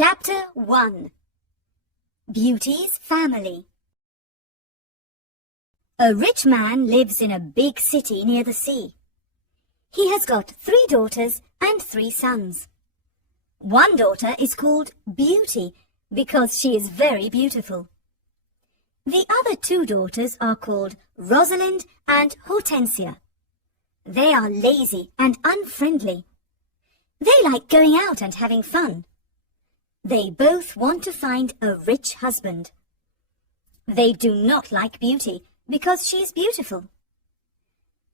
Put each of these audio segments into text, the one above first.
Chapter 1. Beauty's Family. A rich man lives in a big city near the sea. He has got 3 daughters and 3 sons. One daughter is called Beauty because she is very beautiful. The other 2 daughters are called Rosalind and Hortensia. They are lazy and unfriendly. They like going out and having fun. They both want to find a rich husband. They do not like Beauty because she is beautiful.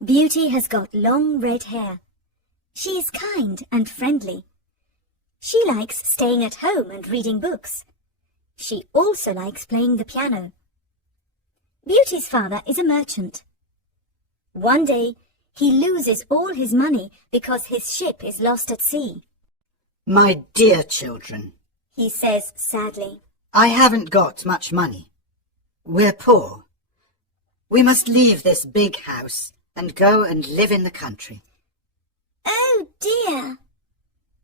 Beauty has got long red hair. She is kind and friendly. She likes staying at home and reading books. She also likes playing the piano. Beauty's father is a merchant. One day, he loses all his money because his ship is lost at sea. My dear children, He says sadly, I haven't got much money. We're poor. We must leave this big house and go and live in the country. "Oh dear,"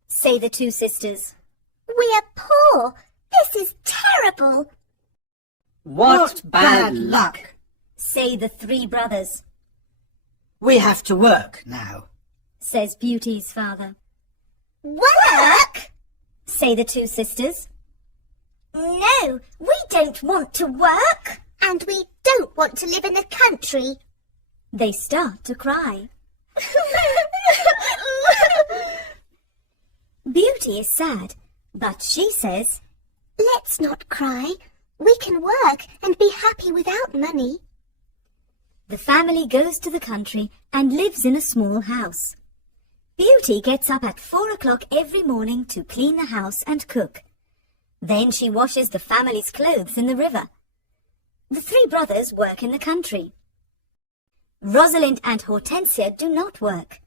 say the 2 sisters. We're poor. This is terrible. What bad luck! Say the 3 brothers. We have to work now. Says Beauty's father. Work? Say the 2 sisters. No, we don't want to work. And we don't want to live in the country. They start to cry. Beauty is sad, but she says, Let's not cry. We can work and be happy without money. the family goes to the country and lives in a small house. Beauty gets up at 4 o'clock every morning to clean the house and cook. Then she washes the family's clothes in the river. The 3 brothers work in the country. Rosalind and Hortensia do not work.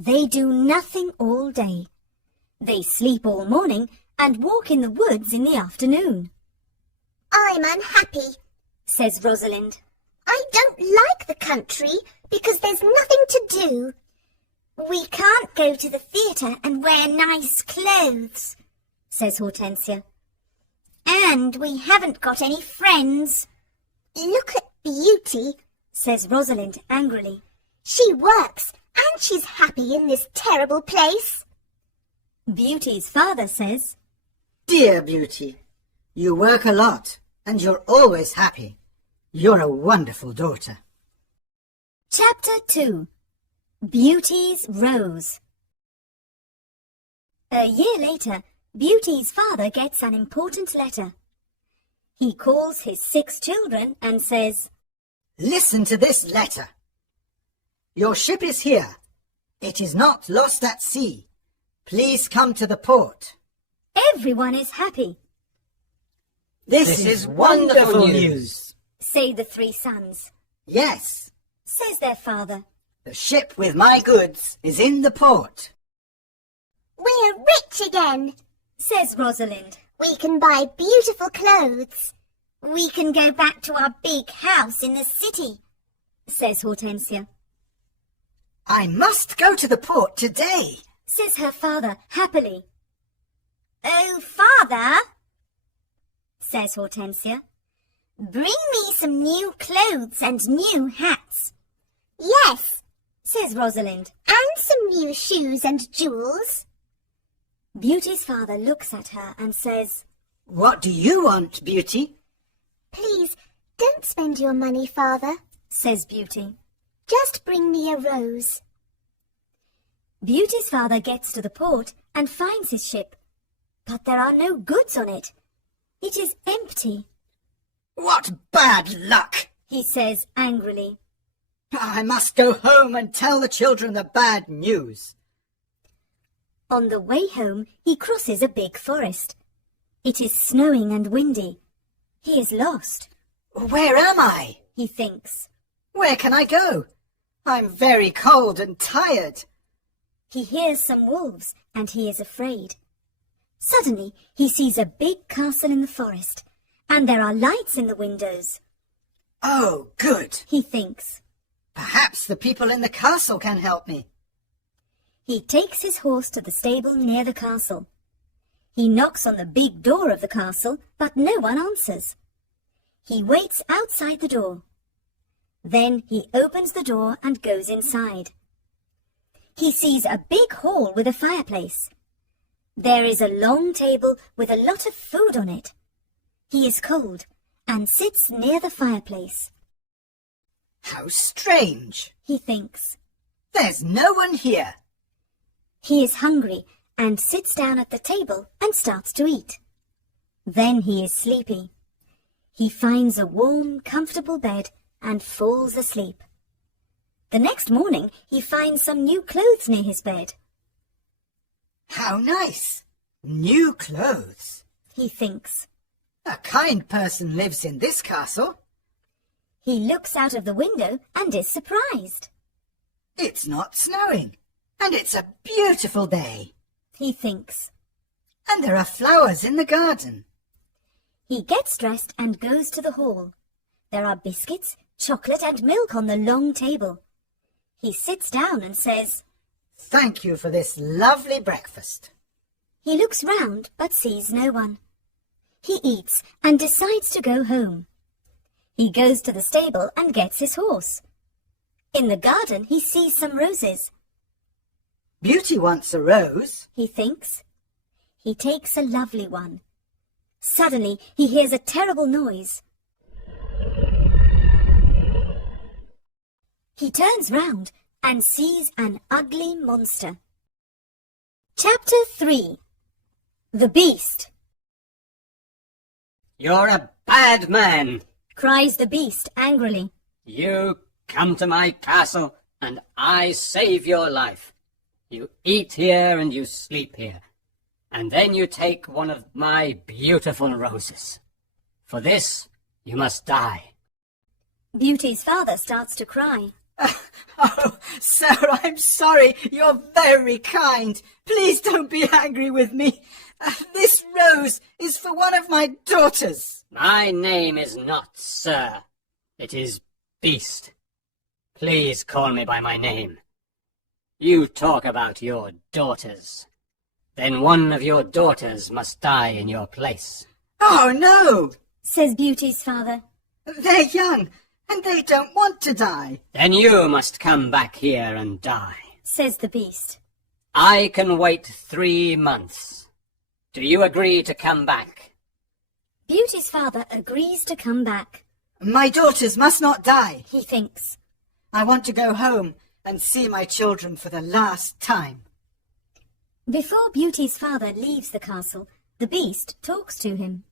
They do nothing all day. They sleep all morning and walk in the woods in the afternoon. I'm unhappy, Says Rosalind. I don't like the country because there's nothing to do. We can't go to the theatre and wear nice clothes, Says Hortensia. and we haven't got any friends. Look at Beauty. Says Rosalind angrily. She works and she's happy in this terrible place. Beauty's father says, Dear Beauty, you work a lot and you're always happy. You're a wonderful daughter. Chapter 2. Beauty's Rose. A year later, Beauty's father gets an important letter. He calls his 6 children and says, Listen to this letter. Your ship is here. It is not lost at sea. Please come to the port. Everyone is happy, This is wonderful news. say the 3 sons. Yes, Says their father. the ship with my goods is in the port. We're rich again. Says Rosalind. We can buy beautiful clothes. We can go back to our big house in the city. Says Hortensia. I must go to the port today. Says her father happily. Oh, Father, Says Hortensia. bring me some new clothes and new hats. Yes, Says Rosalind. and some new shoes and jewels. Beauty's father looks at her and says, What do you want, Beauty? Please, don't spend your money, Father. Says Beauty. Just bring me a rose. Beauty's father gets to the port and finds his ship, but there are no goods on it. It is empty, What bad luck! he says angrily. I must go home and tell the children the bad news. On the way home, he crosses a big forest. It is snowing and windy. He is lost, Where am I? he thinks. Where can I go? I'm very cold and tired. He hears some wolves and he is afraid. Suddenly, he sees a big castle in the forest, and there are lights in the windows, Oh, good. he thinks. Perhaps the people in the castle can help me. He takes his horse to the stable near the castle. He knocks on the big door of the castle, but no one answers. He waits outside the door. Then he opens the door and goes inside. He sees a big hall with a fireplace. There is a long table with a lot of food on it. He is cold and sits near the fireplace. How strange, He thinks. there's no one here. He is hungry and sits down at the table and starts to eat. Then he is sleepy. He finds a warm, comfortable bed and falls asleep. The next morning he finds some new clothes near his bed. How nice, new clothes. He thinks. A kind person lives in this castle. He looks out of the window and is surprised. It's not snowing, and it's a beautiful day. He thinks. And there are flowers in the garden. He gets dressed and goes to the hall. There are biscuits, chocolate and milk on the long table. He sits down and says, Thank you for this lovely breakfast. He looks round but sees no one. He eats and decides to go home. He goes to the stable and gets his horse. In the garden he sees some roses. Beauty wants a rose. He thinks. He takes a lovely one. Suddenly he hears a terrible noise. He turns round and sees an ugly monster. Chapter 3. The Beast. You're a bad man. Cries the beast angrily. You come to my castle and I save your life. You eat here and you sleep here. And then you take one of my beautiful roses. For this, you must die. Beauty's father starts to cry. Oh, sir, I'm sorry. You're very kind. Please don't be angry with me. This rose is for one of my daughters. My name is not Sir. It is Beast. Please call me by my name. You talk about your daughters. Then one of your daughters must die in your place. Oh, no, Says Beauty's father. they're young and they don't want to die. Then you must come back here and die. Says the beast. I can wait 3 months. Do you agree to come back? Beauty's father agrees to come back. My daughters must not die. He thinks. I want to go home and see my children for the last time. Before Beauty's father leaves the castle, the beast talks to him.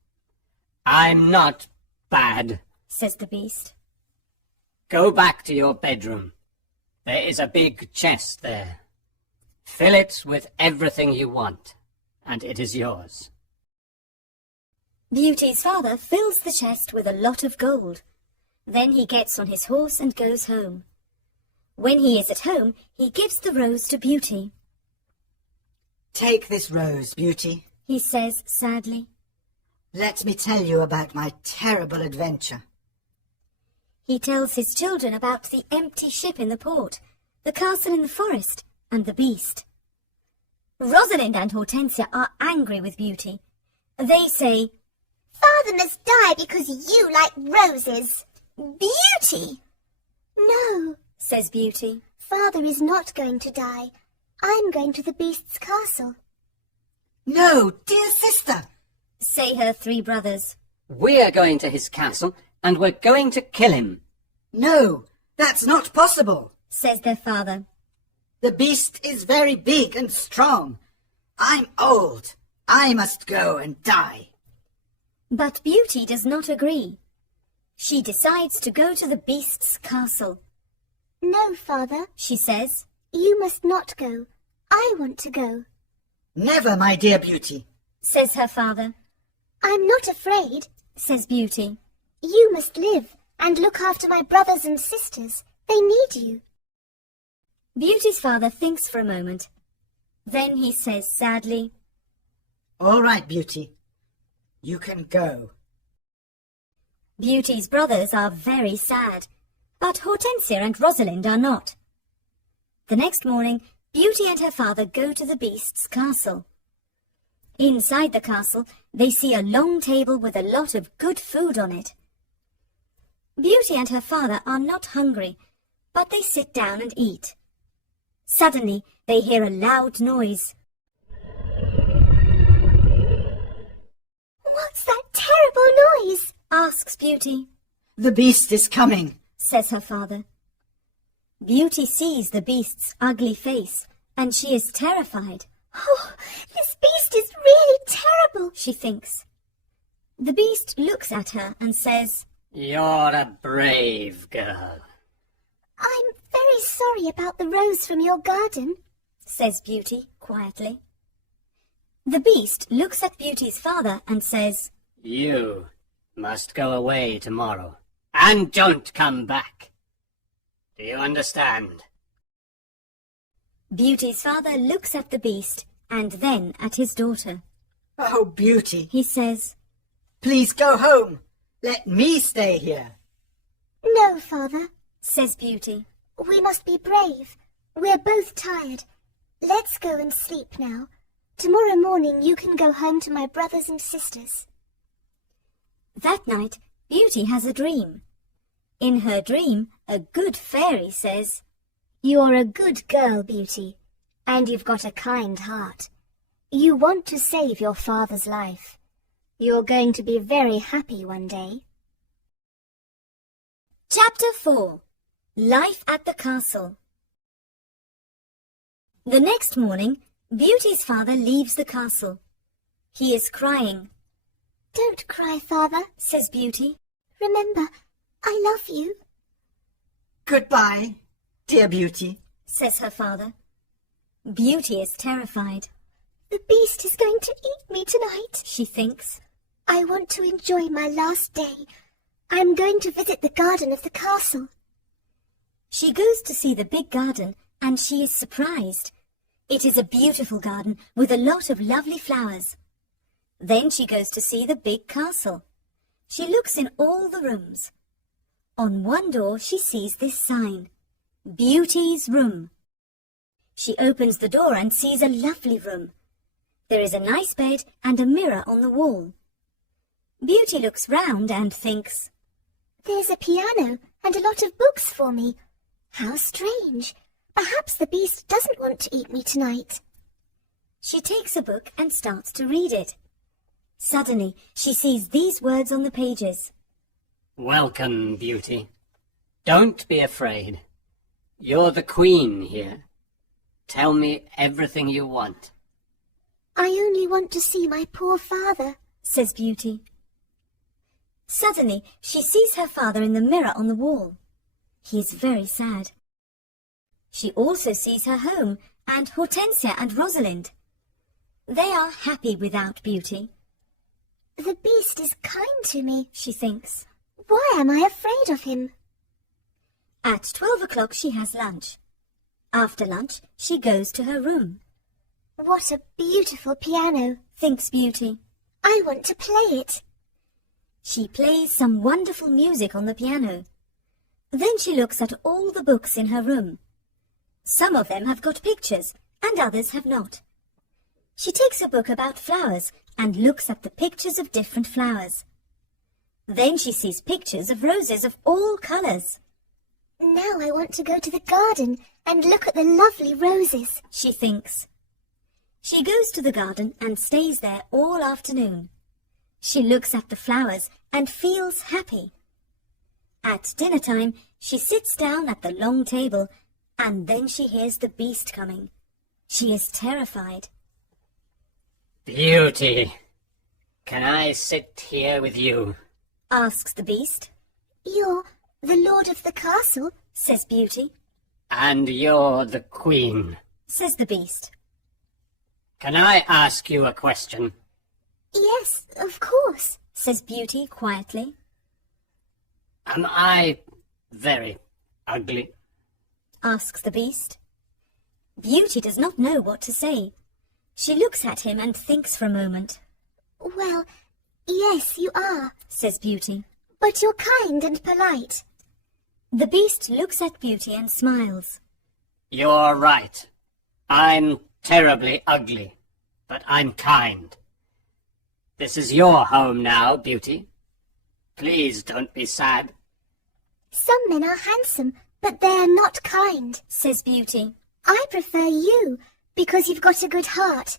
I'm not bad. Says the beast. Go back to your bedroom. There is a big chest there. Fill it with everything you want, and it is yours. Beauty's father fills the chest with a lot of gold. Then he gets on his horse and goes home. When he is at home, he gives the rose to Beauty. Take this rose, Beauty. He says sadly. Let me tell you about my terrible adventure. He tells his children about the empty ship in the port, the castle in the forest, and the beast. Rosalind and Hortensia are angry with Beauty. They say, Father must die because you like roses. Beauty! No, says Beauty. Father is not going to die. I'm going to the beast's castle. No, dear sister. Say her 3 brothers. We're going to his castle, and we're going to kill him. No, that's not possible. Says their father. The beast is very big and strong. I'm old. I must go and die. But Beauty does not agree. She decides to go to the beast's castle. No, Father, She says, you must not go. I want to go. Never, my dear Beauty. says her father. I'm not afraid. Says Beauty. You must live and look after my brothers and sisters. They need you. Beauty's father thinks for a moment. Then he says sadly, All right, Beauty. You can go. Beauty's brothers are very sad, but Hortensia and Rosalind are not. The next morning, Beauty and her father go to the beast's castle. Inside the castle, they see a long table with a lot of good food on it. Beauty and her father are not hungry, but they sit down and eat. Suddenly, they hear a loud noise. What's that terrible noise? Asks Beauty. The beast is coming, Says her father. Beauty sees the beast's ugly face, and she is terrified. Oh, this beast is really terrible, She thinks. The beast looks at her and says, You're a brave girl. I'm very sorry about the rose from your garden. says Beauty quietly. The beast looks at Beauty's father and says, You must go away tomorrow, and don't come back. Do you understand? Beauty's father looks at the beast and then at his daughter. Oh, Beauty, He says, please go home. Let me stay here. No, father. says Beauty. We must be brave. We're both tired. Let's go and sleep now. Tomorrow morning you can go home to my brothers and sisters. That night, Beauty has a dream. In her dream, a good fairy says, You're a good girl, Beauty, and you've got a kind heart. You want to save your father's life. You're going to be very happy one day. Chapter 4. Life at the Castle. The next morning, Beauty's father leaves the castle. He is crying. Don't cry, father, Says Beauty. Remember, I love you. Goodbye, dear Beauty. Says her father. Beauty is terrified. The beast is going to eat me tonight. She thinks. I want to enjoy my last day. I'm going to visit the garden of the castle. She goes to see the big garden and she is surprised. It is a beautiful garden with a lot of lovely flowers. Then she goes to see the big castle. She looks in all the rooms. On one door she sees this sign, Beauty's Room. She opens the door and sees a lovely room. There is a nice bed and a mirror on the wall. Beauty looks round and thinks, There's a piano and a lot of books for me. How strange. Perhaps the beast doesn't want to eat me tonight. She takes a book and starts to read it. Suddenly, she sees these words on the pages. Welcome, Beauty. Don't be afraid. You're the queen here. Tell me everything you want. I only want to see my poor father, Says Beauty. Suddenly, she sees her father in the mirror on the wall. He is very sad. She also sees her home and Hortensia and Rosalind. They are happy without Beauty. The beast is kind to me. She thinks. Why am I afraid of him? At 12 o'clock she has lunch. After lunch, she goes to her room. What a beautiful piano. Thinks Beauty. I want to play it. She plays some wonderful music on the piano. Then she looks at all the books in her room. Some of them have got pictures and others have not. She takes a book about flowers and looks at the pictures of different flowers. Then she sees pictures of roses of all colours. Now I want to go to the garden and look at the lovely roses. She thinks. She goes to the garden and stays there all afternoon. She looks at the flowers and feels happy. At dinner time, she sits down at the long table and then she hears the beast coming. She is terrified. Beauty, can I sit here with you? Asks the beast. You're the lord of the castle, Says Beauty. And you're the queen. Says the beast. Can I ask you a question? Yes, of course. Says Beauty quietly. Am I very ugly? Asks the beast. Beauty does not know what to say. She looks at him and thinks for a moment. Well, yes, you are, Says Beauty. but you're kind and polite. The beast looks at Beauty and smiles. You're right. I'm terribly ugly, but I'm kind. This is your home now, Beauty. Please don't be sad. Some men are handsome, but they are not kind, says Beauty. I prefer you, because you've got a good heart.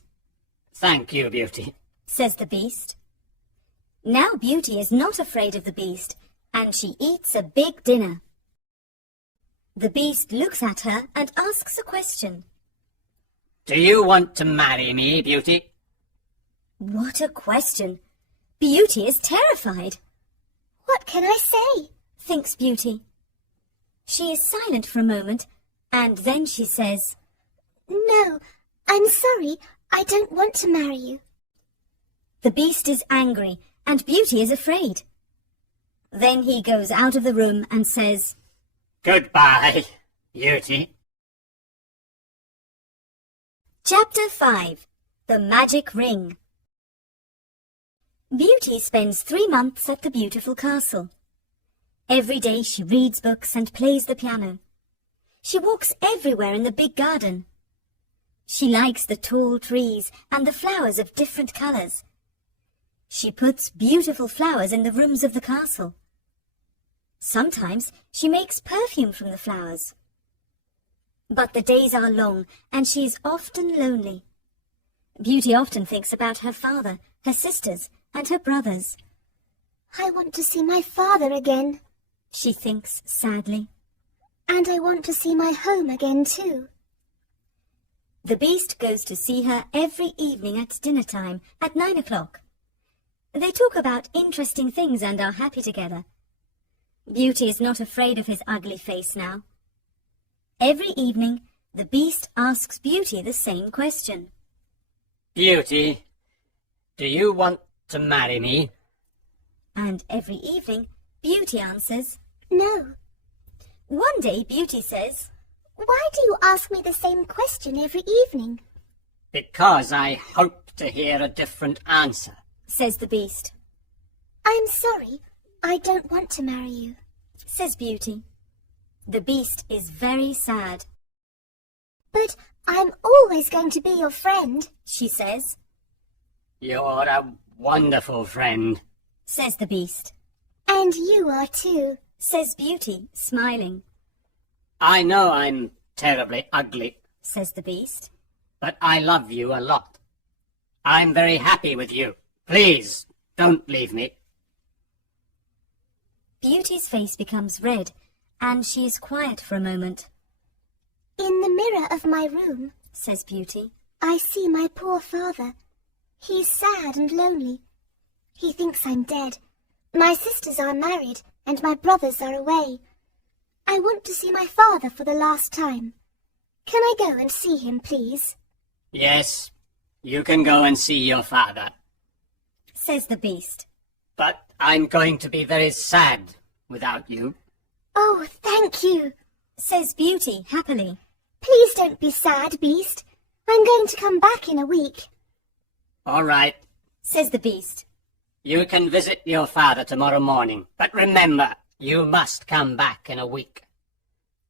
Thank you, Beauty, says the Beast. Now Beauty is not afraid of the Beast, and she eats a big dinner. The Beast looks at her and asks a question. Do you want to marry me, Beauty? What a question! Beauty is terrified. What can I say? Thinks Beauty. She is silent for a moment, and then she says, No, I'm sorry, I don't want to marry you. The Beast is angry, and Beauty is afraid. Then he goes out of the room and says, Goodbye, Beauty. Chapter 5. The Magic Ring. Beauty spends 3 months at the beautiful castle. Every day she reads books and plays the piano. She walks everywhere in the big garden. She likes the tall trees and the flowers of different colours. She puts beautiful flowers in the rooms of the castle. Sometimes she makes perfume from the flowers. But the days are long and she is often lonely. Beauty often thinks about her father, her sisters, and her brothers. I want to see my father again, she thinks sadly. And I want to see my home again too. The Beast goes to see her every evening at dinner time at 9 o'clock. They talk about interesting things and are happy together. Beauty is not afraid of his ugly face now. Every evening, the Beast asks Beauty the same question. Beauty, do you want to marry me? And every evening, Beauty answers, No. One day, Beauty says, Why do you ask me the same question every evening? Because I hope to hear a different answer, says the Beast. I'm sorry, I don't want to marry you, says Beauty. The Beast is very sad. But I'm always going to be your friend, she says. You're a wonderful friend, says the Beast. And you are too, says Beauty, smiling. I know I'm terribly ugly, says the Beast. but I love you a lot. I'm very happy with you. Please, don't leave me. Beauty's face becomes red, and she is quiet for a moment. In the mirror of my room, says Beauty, I see my poor father. He's sad and lonely. He thinks I'm dead. My sisters are married, and my brothers are away. I want to see my father for the last time. Can I go and see him, please? Yes, you can go and see your father. says the Beast. But I'm going to be very sad without you. Oh, thank you, says Beauty happily. Please don't be sad, Beast. I'm going to come back in a week. All right, says the Beast. you can visit your father tomorrow morning. But remember, you must come back in a week.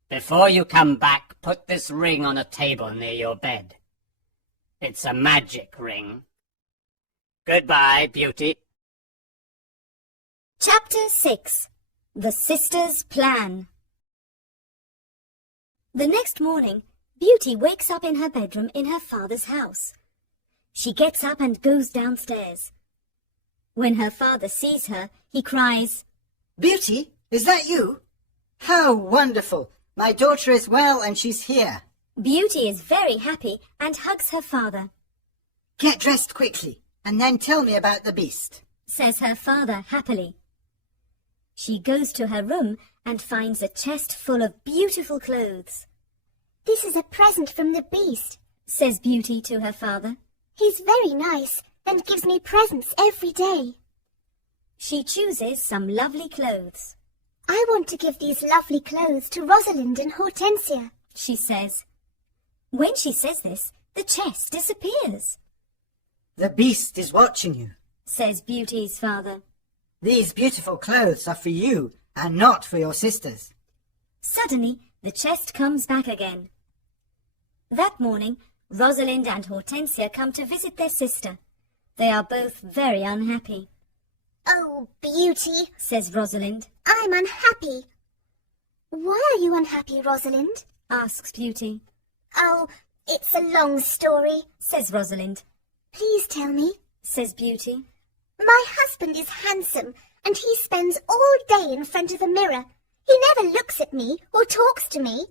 Before you come back, put this ring on a table near your bed. It's a magic ring. Goodbye, Beauty. Chapter 6. The Sisters' Plan. The next morning, Beauty wakes up in her bedroom in her father's house. She gets up and goes downstairs. When her father sees her, he cries, Beauty, is that you? How wonderful! My daughter is well and she's here. Beauty is very happy and hugs her father. Get dressed quickly and then tell me about the Beast. Says her father happily. She goes to her room and finds a chest full of beautiful clothes. This is a present from the Beast, says Beauty to her father. He's very nice and gives me presents every day. She chooses some lovely clothes. I want to give these lovely clothes to Rosalind and Hortensia, she says. When she says this, the chest disappears. The Beast is watching you, says Beauty's father. These beautiful clothes are for you and not for your sisters. Suddenly, the chest comes back again. That morning, Rosalind and Hortensia come to visit their sister. They are both very unhappy. Oh, Beauty, Says Rosalind. I'm unhappy. Why are you unhappy, Rosalind? Asks Beauty. Oh, it's a long story. Says Rosalind. Please tell me. Says Beauty. My husband is handsome, and he spends all day in front of a mirror. He never looks at me or talks to me.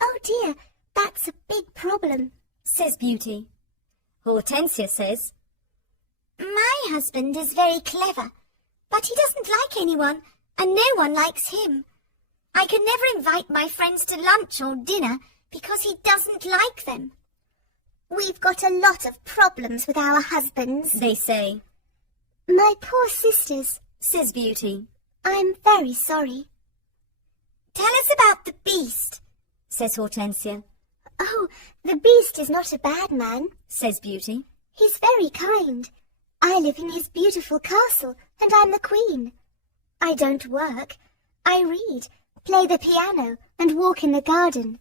Oh dear, that's a big problem. Says Beauty. Hortensia says, My husband is very clever, but he doesn't like anyone, and no one likes him. I can never invite my friends to lunch or dinner because he doesn't like them. We've got a lot of problems with our husbands. they say. My poor sisters. Says Beauty. I'm very sorry. Tell us about the beast. Says Hortensia. Oh, the beast is not a bad man. Says Beauty. He's very kind. I live in his beautiful castle, and I'm the queen. I don't work. I read, play the piano, and walk in the garden.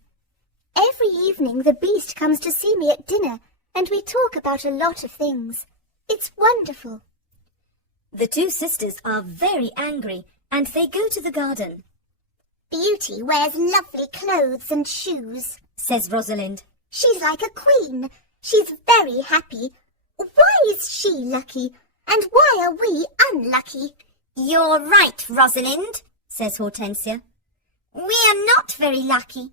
Every evening the beast comes to see me at dinner, and we talk about a lot of things. It's wonderful. The two sisters are very angry, and they go to the garden. Beauty wears lovely clothes and shoes. Says Rosalind. She's like a queen. She's very happy. Why is she lucky, and why are we unlucky? You're right, Rosalind, says Hortensia. We're not very lucky,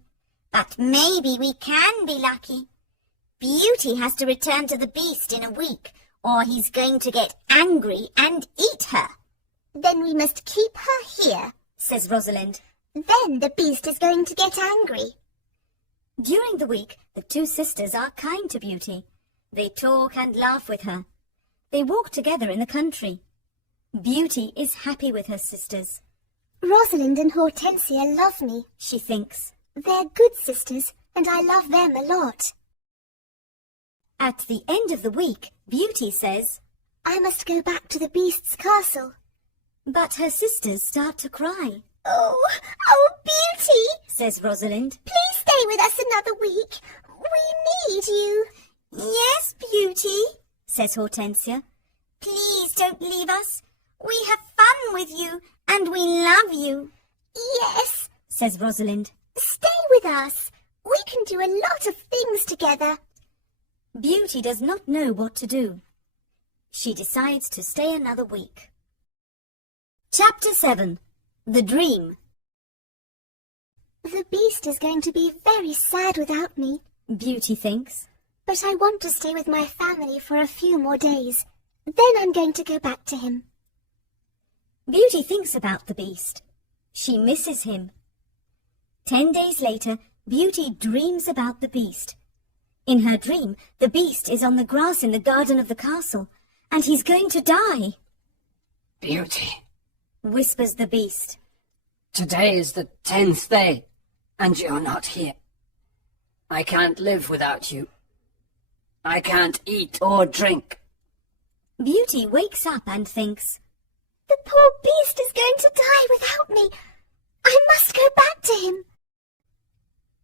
but maybe we can be lucky. Beauty has to return to the beast in a week, or he's going to get angry and eat her. Then we must keep her here, says Rosalind. Then the beast is going to get angry. During the week, the two sisters are kind to Beauty. They talk and laugh with her. They walk together in the country. Beauty is happy with her sisters. Rosalind and Hortensia love me. She thinks. They're good sisters, and I love them a lot. At the end of the week, Beauty says, I must go back to the beast's castle. but her sisters start to cry. Oh, Beauty, Says Rosalind. please stay with us another week. We need you. Yes, Beauty, says Hortensia. Please don't leave us. We have fun with you, and we love you. Yes, Says Rosalind. stay with us. We can do a lot of things together. Beauty does not know what to do. She decides to stay another week. Chapter 7. The Dream. The beast is going to be very sad without me, Beauty thinks. but I want to stay with my family for a few more days. Then I'm going to go back to him. Beauty thinks about the beast. She misses him. 10 days later, Beauty dreams about the beast. In her dream, the beast is on the grass in the garden of the castle, and he's going to die, Beauty, whispers the beast. today is the 10th day, and you're not here. I can't live without you. I can't eat or drink. Beauty wakes up and thinks, The poor beast is going to die without me. I must go back to him.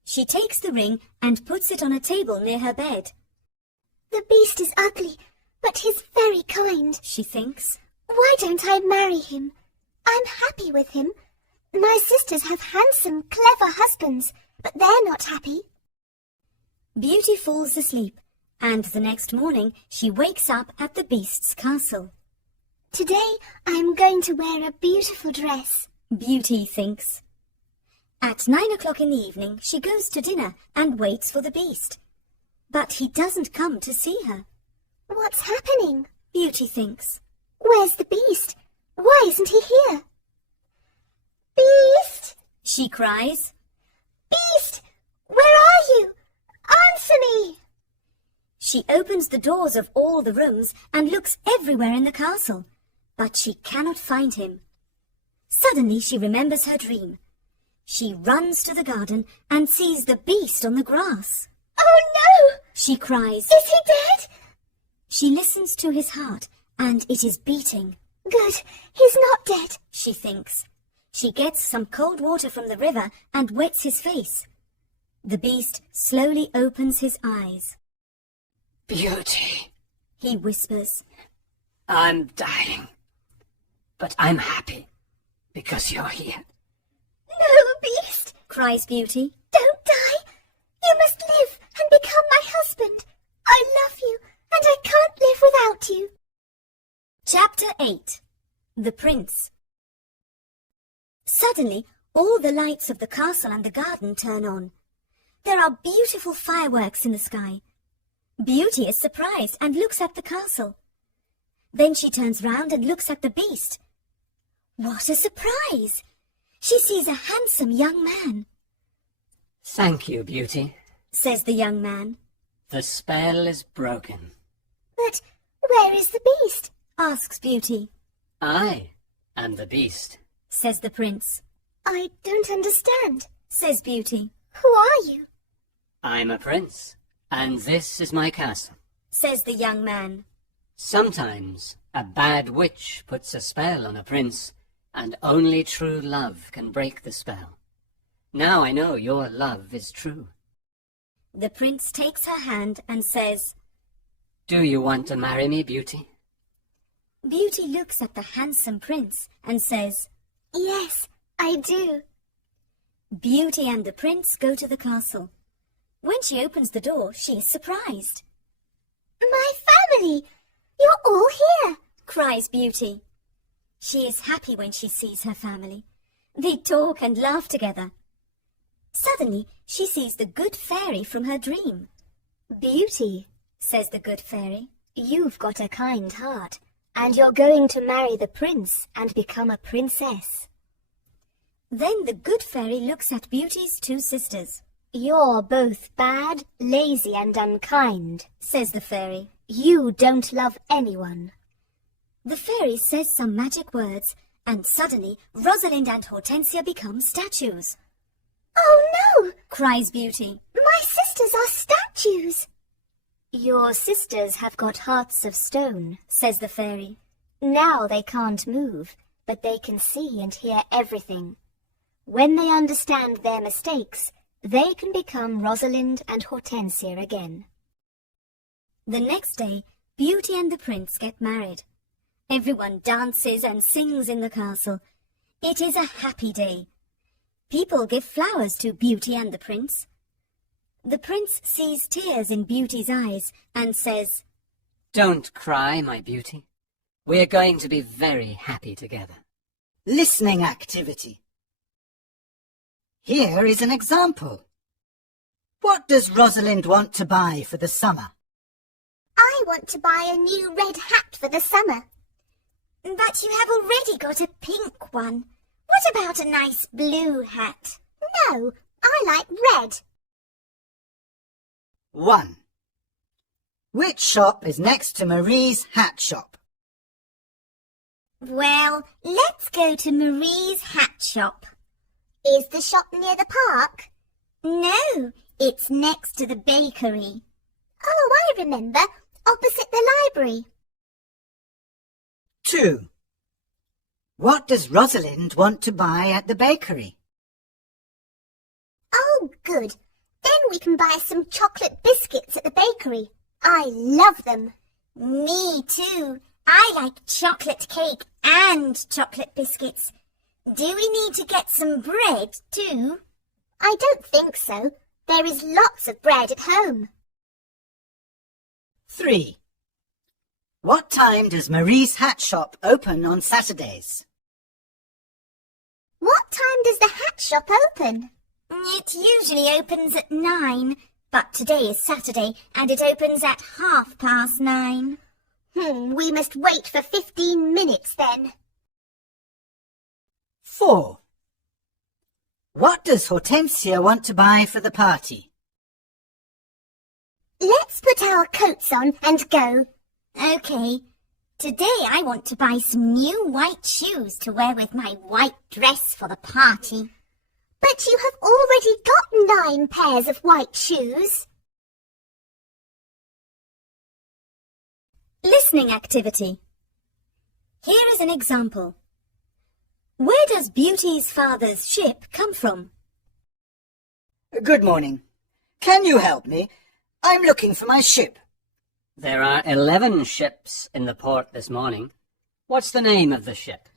She takes the ring and puts it on a table near her bed. The beast is ugly, but he's very kind. She thinks. Why don't I marry him? I'm happy with him. My sisters have handsome, clever husbands, but they're not happy. Beauty falls asleep, and the next morning she wakes up at the beast's castle. Today I'm going to wear a beautiful dress. Beauty thinks. At 9 o'clock in the evening, she goes to dinner and waits for the beast. But he doesn't come to see her. What's happening? Beauty thinks. Where's the beast? Why isn't he here? Beast! She cries. Beast! Where are you? Answer me! She opens the doors of all the rooms and looks everywhere in the castle, but she cannot find him. Suddenly she remembers her dream. She runs to the garden and sees the beast on the grass. Oh no! She cries. Is he dead? She listens to his heart, and it is beating. Good, he's not dead. She thinks. She gets some cold water from the river and wets his face. The beast slowly opens his eyes. Beauty, he whispers. I'm dying, but I'm happy because you're here. No, Beast, Cries Beauty. don't die. You must live and become my husband. I love you, and I can't live without you. Chapter 8. The Prince. Suddenly, all the lights of the castle and the garden turn on. There are beautiful fireworks in the sky. Beauty is surprised and looks at the castle. Then she turns round and looks at the Beast. What a surprise! She sees a handsome young man. Thank you, Beauty. Says the young man. The spell is broken. But where is the Beast? Asks Beauty. I am the Beast. Says the Prince. I don't understand. Says Beauty. Who are you? I'm a prince, and this is my castle. Says the young man. Sometimes a bad witch puts a spell on a prince, and only true love can break the spell. Now I know your love is true. The Prince takes her hand and says, Do you want to marry me, Beauty? Beauty looks at the handsome Prince and says, Yes, I do. Beauty and the Prince go to the castle. When she opens the door, she is surprised. My family! You're all here! Cries Beauty. She is happy when she sees her family. They talk and laugh together. Suddenly, she sees the good fairy from her dream. Beauty, Says the good fairy. you've got a kind heart, and you're going to marry the prince and become a princess. Then the good fairy looks at Beauty's two sisters. You're both bad, lazy, and unkind. Says the fairy. You don't love anyone. The fairy says some magic words, and suddenly Rosalind and Hortensia become statues. Oh no! Cries Beauty. My sisters are statues! Your sisters have got hearts of stone, Says the fairy. Now they can't move, but they can see and hear everything. When they understand their mistakes, they can become Rosalind and Hortensia again. The next day, Beauty and the Prince get married. Everyone dances and sings in the castle. It is a happy day. People give flowers to Beauty and the Prince. The Prince sees tears in Beauty's eyes and says, Don't cry, my Beauty. We're going to be very happy together. Listening activity. Here is an example. What does Rosalind want to buy for the summer? I want to buy a new red hat for the summer. But you have already got a pink one. What about a nice blue hat? No, I like red. 1. Which shop is next to Marie's hat shop? Well, let's go to Marie's hat shop. Is the shop near the park? No, it's next to the bakery. Oh, I remember. Opposite the library. 2. What does Rosalind want to buy at the bakery? Oh, good. Then we can buy some chocolate biscuits at the bakery. I love them. Me too. I like chocolate cake and chocolate biscuits. Do we need to get some bread too? I don't think so. There is lots of bread at home. 3. What time does Marie's hat shop open on Saturdays? What time does the hat shop open? It usually opens at 9, but today is Saturday and it opens at 9:30. We must wait for 15 minutes then. 4. What does Hortensia want to buy for the party? Let's put our coats on and go. Okay. Today I want to buy some new white shoes to wear with my white dress for the party. But you have already got 9 pairs of white shoes. Listening activity. Here is an example. Where does Beauty's father's ship come from? Good morning. Can you help me? I'm looking for my ship. There are 11 ships in the port this morning. What's the name of the ship?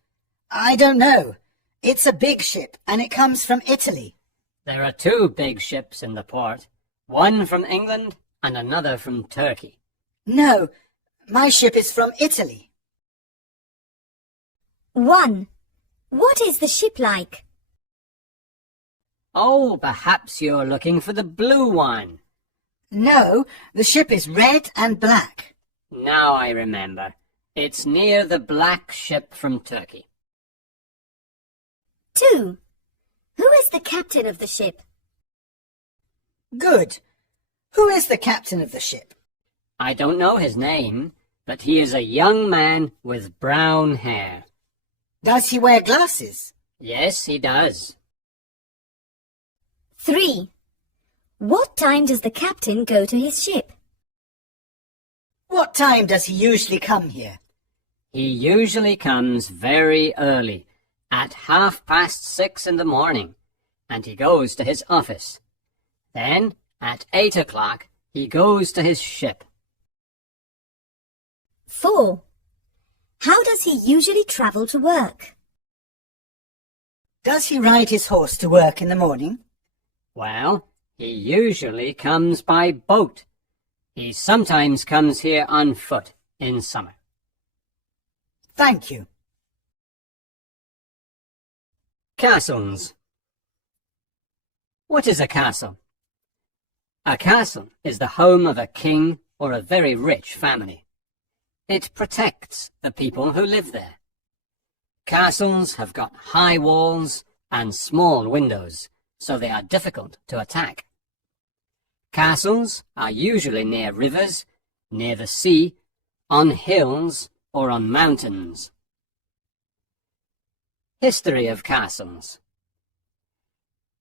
I don't know. It's a big ship, and it comes from Italy. There are 2 big ships in the port, one from England and another from Turkey. No, my ship is from Italy. 1. What is the ship like? Oh, perhaps you're looking for the blue one. No, the ship is red and black. Now I remember. It's near the black ship from Turkey. 2. Who is the captain of the ship? Good. Who is the captain of the ship? I don't know his name, but he is a young man with brown hair. Does he wear glasses? Yes, he does. 3. What time does the captain go to his ship? What time does he usually come here? He usually comes very early, at 6:30 in the morning, and he goes to his office. Then, at 8 o'clock, he goes to his ship. 4. How does he usually travel to work? Does he ride his horse to work in the morning? Well, he usually comes by boat. He sometimes comes here on foot in summer. Thank you. Castles. What is a castle? A castle is the home of a king or a very rich family. It protects the people who live there. Castles have got high walls and small windows, so they are difficult to attack. Castles are usually near rivers, near the sea, on hills or on mountains. History of castles.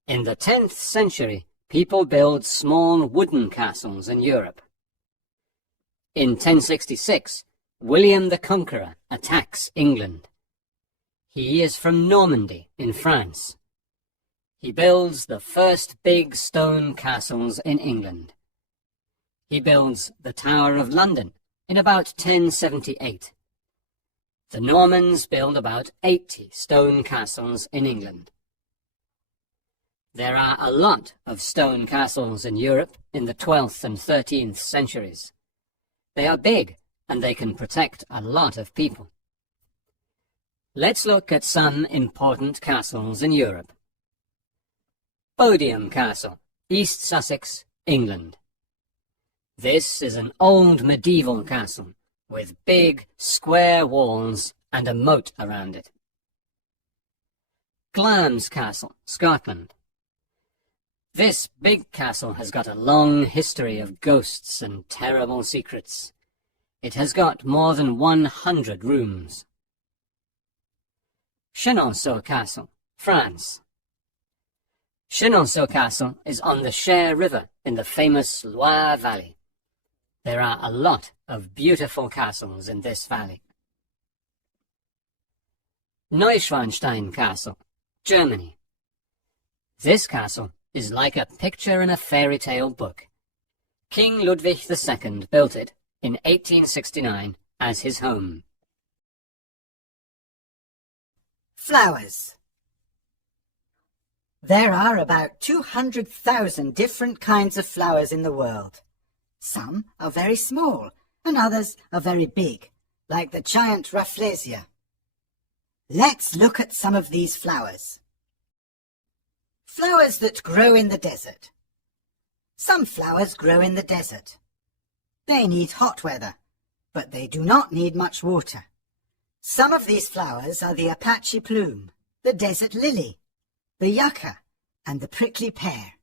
In the 10th century, people built small wooden castles in Europe. In 1066, William the Conqueror attacks England. He is from Normandy in France. He builds the first big stone castles in England. He builds the Tower of London in about 1078. The Normans build about 80 stone castles in England. There are a lot of stone castles in Europe in the 12th and 13th centuries. They are big and they can protect a lot of people. Let's look at some important castles in Europe. Bodiam Castle, East Sussex, England. This is an old medieval castle with big square walls and a moat around it. Glamis Castle, Scotland. This big castle has got a long history of ghosts and terrible secrets. It has got more than 100 rooms. Chenonceau Castle, France. Chenonceau Castle is on the Cher River in the famous Loire Valley. There are a lot of beautiful castles in this valley. Neuschwanstein Castle, Germany. This castle is like a picture in a fairy tale book. King Ludwig II built it in 1869 as his home. Flowers. There are about 200,000 different kinds of flowers in the world. Some are very small and others are very big, like the giant Rafflesia. Let's look at some of these flowers. Flowers that grow in the desert. Some flowers grow in the desert. They need hot weather, but they do not need much water. Some of these flowers are the Apache plume, the desert lily, the yucca, and the prickly pear.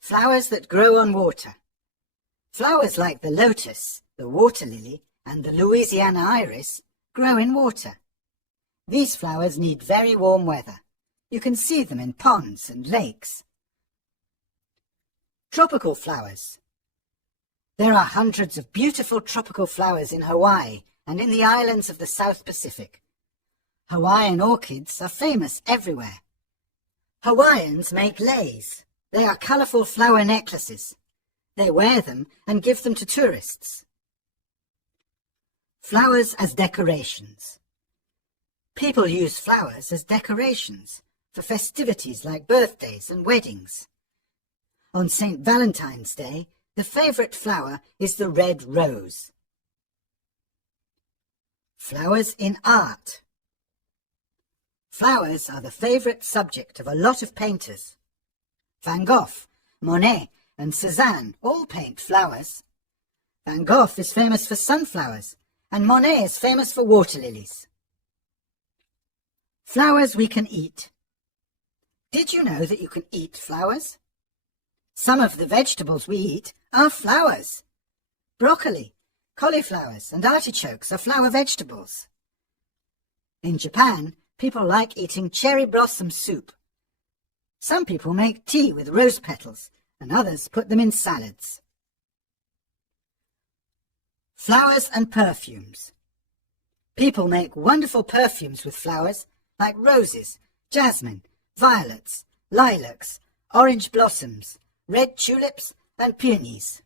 Flowers that grow on water. Flowers like the lotus, the water lily, and the Louisiana iris grow in water. These flowers need very warm weather. You can see them in ponds and lakes. Tropical flowers. There are hundreds of beautiful tropical flowers in Hawaii and in the islands of the South Pacific. Hawaiian orchids are famous everywhere. Hawaiians make leis. They are colourful flower necklaces. They wear them and give them to tourists. Flowers as decorations. People use flowers as decorations for festivities like birthdays and weddings. On St. Valentine's Day, the favourite flower is the red rose. Flowers in art. Flowers are the favourite subject of a lot of painters. Van Gogh, Monet and Cézanne all paint flowers. Van Gogh is famous for sunflowers and Monet is famous for water lilies. Flowers we can eat. Did you know that you can eat flowers? Some of the vegetables we eat are flowers. Broccoli, cauliflowers and artichokes are flower vegetables. In Japan, people like eating cherry blossom soup. Some people make tea with rose petals and others put them in salads. Flowers and perfumes. People make wonderful perfumes with flowers like roses, jasmine, violets, lilacs, orange blossoms, red tulips and peonies.